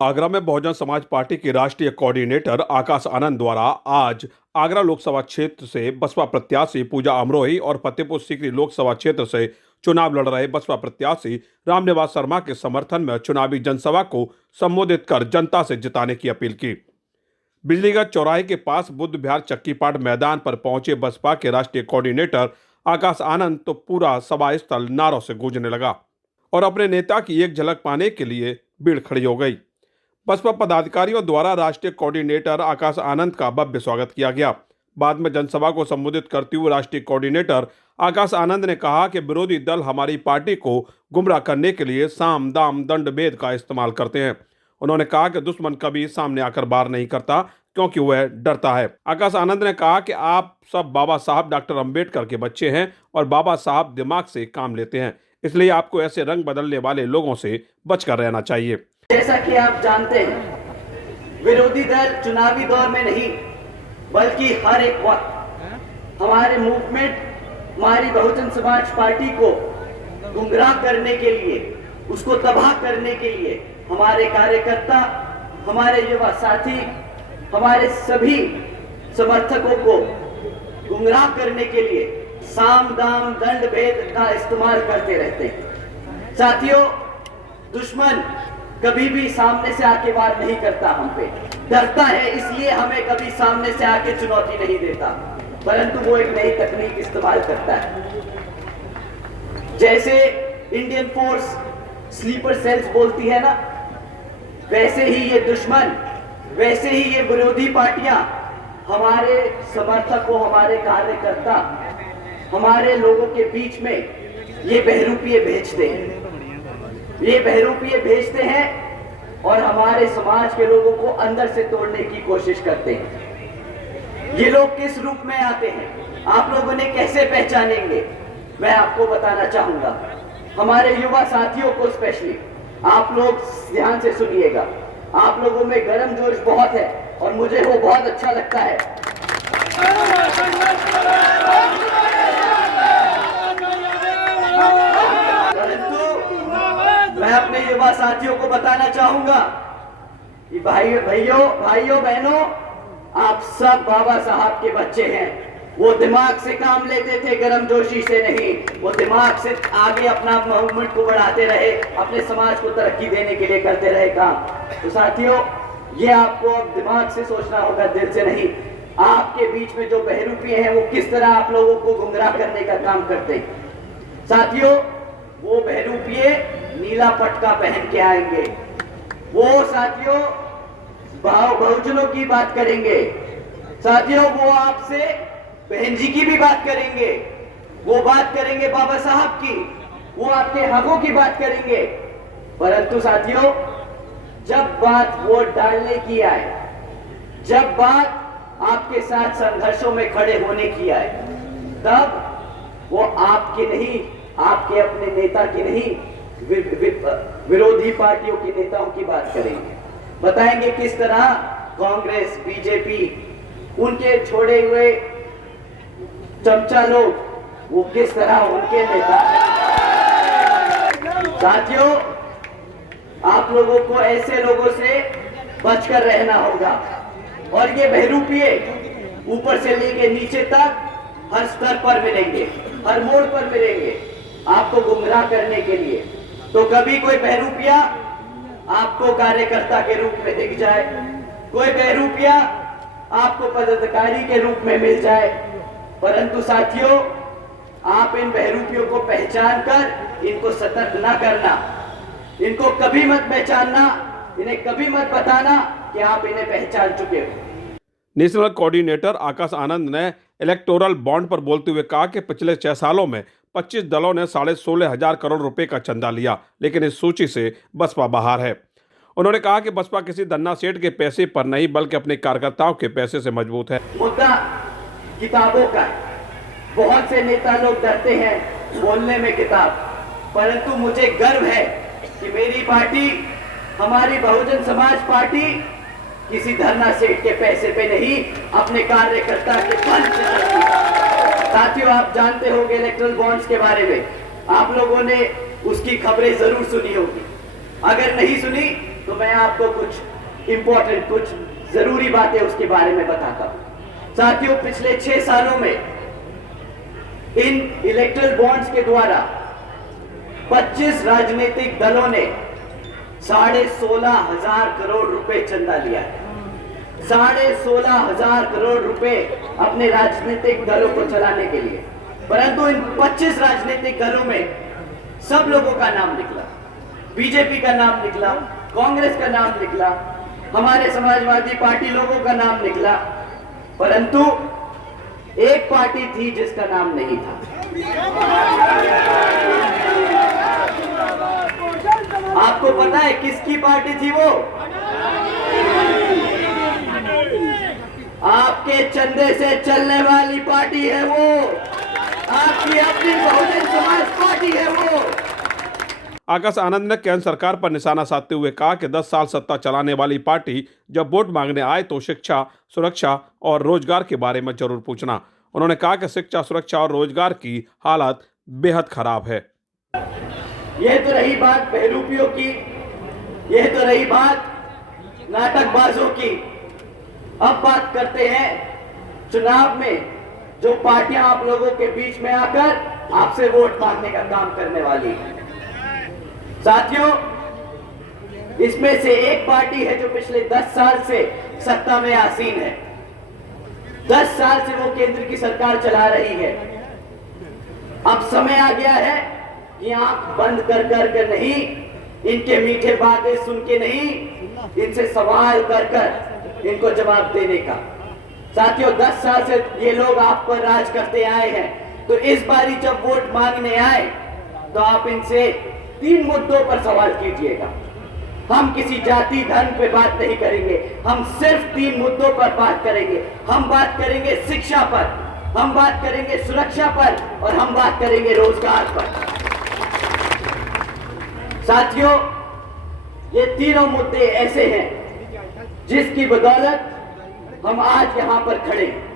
आगरा में बहुजन समाज पार्टी के राष्ट्रीय कोऑर्डिनेटर आकाश आनंद द्वारा आज आगरा लोकसभा क्षेत्र से बसपा प्रत्याशी पूजा अमरोही और फतेहपुर सीकरी लोकसभा क्षेत्र से चुनाव लड़ रहे बसपा प्रत्याशी रामनिवास शर्मा के समर्थन में चुनावी जनसभा को संबोधित कर जनता से जिताने की अपील की। बिजलीगंज चौराहे के पास बुद्ध विहार चक्कीपाट मैदान पर पहुंचे बसपा के राष्ट्रीय कोऑर्डिनेटर आकाश आनंद तो पूरा सभा स्थल नारों से गूंजने लगा और अपने नेता की एक झलक पाने के लिए भीड़ खड़ी हो गई। बसपा पदाधिकारियों द्वारा राष्ट्रीय कोऑर्डिनेटर आकाश आनंद का भव्य स्वागत किया गया। बाद में जनसभा को संबोधित करते हुए राष्ट्रीय कोऑर्डिनेटर आकाश आनंद ने कहा कि विरोधी दल हमारी पार्टी को गुमराह करने के लिए साम दाम दंड भेद का इस्तेमाल करते हैं। उन्होंने कहा कि दुश्मन कभी सामने आकर वार नहीं करता क्योंकि वह डरता है। आकाश आनंद ने कहा कि आप सब बाबा साहब डॉक्टर अंबेडकर के बच्चे हैं और बाबा साहब दिमाग से काम लेते हैं, इसलिए आपको ऐसे रंग बदलने वाले लोगों से बचकर रहना चाहिए। जैसा कि आप जानते हैं, विरोधी दल चुनावी दौर में नहीं बल्कि हर एक वक्त हमारे मूवमेंट, हमारी बहुजन समाज पार्टी को गुमराह करने के लिए, उसको तबाह करने के लिए हमारे कार्यकर्ता, हमारे युवा साथी, हमारे सभी समर्थकों को गुमराह करने के लिए साम दाम दंड भेद का इस्तेमाल करते रहते हैं। साथियों, दुश्मन कभी भी सामने से आके वार नहीं करता, हम पे डरता है, इसलिए हमें कभी सामने से आके चुनौती नहीं देता, परंतु वो एक नई तकनीक इस्तेमाल करता है। जैसे इंडियन फोर्स स्लीपर सेल्स बोलती है ना, वैसे ही ये दुश्मन, वैसे ही ये विरोधी पार्टियां हमारे समर्थकों, हमारे कार्यकर्ता, हमारे लोगों के बीच में ये बहरूपिये भेजते हैं। ये बहरूपिये भेजते हैं और हमारे समाज के लोगों को अंदर से तोड़ने की कोशिश करते हैं। ये लोग किस रूप में आते हैं, आप लोगों ने कैसे पहचानेंगे, मैं आपको बताना चाहूंगा। हमारे युवा साथियों को स्पेशली आप लोग ध्यान से सुनिएगा। आप लोगों में गर्म जोश बहुत है और मुझे वो बहुत अच्छा लगता है। मैं अपने युवा साथियों को बताना चाहूंगा कि भाइयों बहनों, आप सब बाबा साहब के बच्चे हैं। वो दिमाग से काम लेते थे, गर्मजोशी से नहीं। वो दिमाग से आगे अपना मूवमेंट को बढ़ाते रहे, अपने समाज को तरक्की देने के लिए करते रहे काम। तो साथियों, ये आपको अब दिमाग से सोचना होगा, दिल से नहीं। आपके बीच में जो बहरूपिये हैं वो किस तरह आप लोगों को गुमराह करने का काम करते हैं। साथियों, वो बहरूपिये नीला पटका पहन के आएंगे। वो साथियों बहुजनों की बात करेंगे। साथियों, वो आपसे बहन जी की भी बात करेंगे, वो बात करेंगे बाबा साहब की, वो आपके हकों की बात करेंगे। परंतु साथियों, जब बात वोट डालने की आए, जब बात आपके साथ संघर्षों में खड़े होने की आए, तब वो आपके नहीं, आपके अपने नेता की नहीं, विरोधी पार्टियों के नेताओं की बात करेंगे। बताएंगे किस तरह कांग्रेस, बीजेपी, उनके छोड़े हुए चमचा लोग, वो किस तरह उनके नेता। साथियों, आप लोगों को ऐसे लोगों से बचकर रहना होगा। और ये बहरूपिये ऊपर से लेके नीचे तक हर स्तर पर मिलेंगे, हर मोड़ पर मिलेंगे आपको गुमराह करने के लिए। तो कभी कोई बहरूपिया आपको कार्यकर्ता के रूप में दिख जाए, कोई बहरूपिया आपको पदाधिकारी के रूप में मिल जाए, परंतु साथियों, आप इन बहरूपियों को पहचान कर इनको सतर्क ना करना, इनको कभी मत पहचानना, इन्हें कभी मत बताना कि आप इन्हें पहचान चुके हो। नेशनल कोऑर्डिनेटर आकाश आनंद ने इलेक्टोरल बॉन्ड पर बोलते हुए कहा कि पिछले 6 सालों में 25 दलों ने 16,500 करोड़ रुपए का चंदा लिया, लेकिन इस सूची से बसपा बाहर है। उन्होंने कहा कि बसपा किसी धन्ना सेठ के पैसे पर नहीं बल्कि अपने कार्यकर्ताओं के पैसे से मजबूत है। मुद्दा किताबों का, बहुत से नेता लोग डरते हैं बोलने में किताब, परंतु मुझे गर्व है कि मेरी पार्टी, हमारी बहुजन समाज पार्टी किसी धरना सेठ के पैसे पे नहीं, अपने कार्यकर्ता के बल से चलती है। साथियों, आप जानते होंगे इलेक्ट्रल बॉन्ड्स के बारे में, आप लोगों ने उसकी खबरें जरूर सुनी होगी। अगर नहीं सुनी तो मैं आपको कुछ इंपॉर्टेंट, कुछ जरूरी बातें उसके बारे में बताता हूं। साथियों, पिछले 6 सालों में इन इलेक्टरल बॉन्ड्स के द्वारा 25 राजनीतिक दलों ने 16,500 करोड़ रुपए चंदा लिया है। 16,500 करोड़ रुपए अपने राजनीतिक दलों को चलाने के लिए। परंतु इन 25 राजनीतिक दलों में सब लोगों का नाम निकला, बीजेपी का नाम निकला, कांग्रेस का नाम निकला, हमारे समाजवादी पार्टी लोगों का नाम निकला, परंतु एक पार्टी थी जिसका नाम नहीं था। आपको पता है किसकी पार्टी थी वो? आपके चंदे से चलने वाली पार्टी है वो, आपकी अपनी बहुजन समाज पार्टी है वो। आकाश आनंद ने केंद्र सरकार पर निशाना साधते हुए कहा कि 10 साल सत्ता चलाने वाली पार्टी जब वोट मांगने आए तो शिक्षा, सुरक्षा और रोजगार के बारे में जरूर पूछना। उन्होंने कहा कि शिक्षा, सुरक्षा और रोजगार की हालत बेहद खराब है। यह तो रही बात बहरूपियों की, यह तो रही बात नाटकबाजों की। अब बात करते हैं चुनाव में जो पार्टियां आप लोगों के बीच में आकर आपसे वोट मांगने का काम करने वाली है। साथियों, इसमें से एक पार्टी है जो पिछले 10 साल से सत्ता में आसीन है। 10 साल से वो केंद्र की सरकार चला रही है। अब समय आ गया है कि आंख बंद कर कर नहीं, इनके मीठे बातें सुन के नहीं, इनसे सवाल कर कर इनको जवाब देने का। साथियों, 10 साल से ये लोग आप पर राज करते आए हैं, तो इस बारी जब वोट मांगने आए तो आप इनसे 3 मुद्दों पर सवाल कीजिएगा। हम किसी जाति धर्म पे बात नहीं करेंगे, हम सिर्फ 3 मुद्दों पर बात करेंगे। हम बात करेंगे शिक्षा पर, हम बात करेंगे सुरक्षा पर और हम बात करेंगे रोजगार पर। साथियों, ये तीनों मुद्दे ऐसे हैं जिसकी बदौलत हम आज यहां पर खड़े हैं।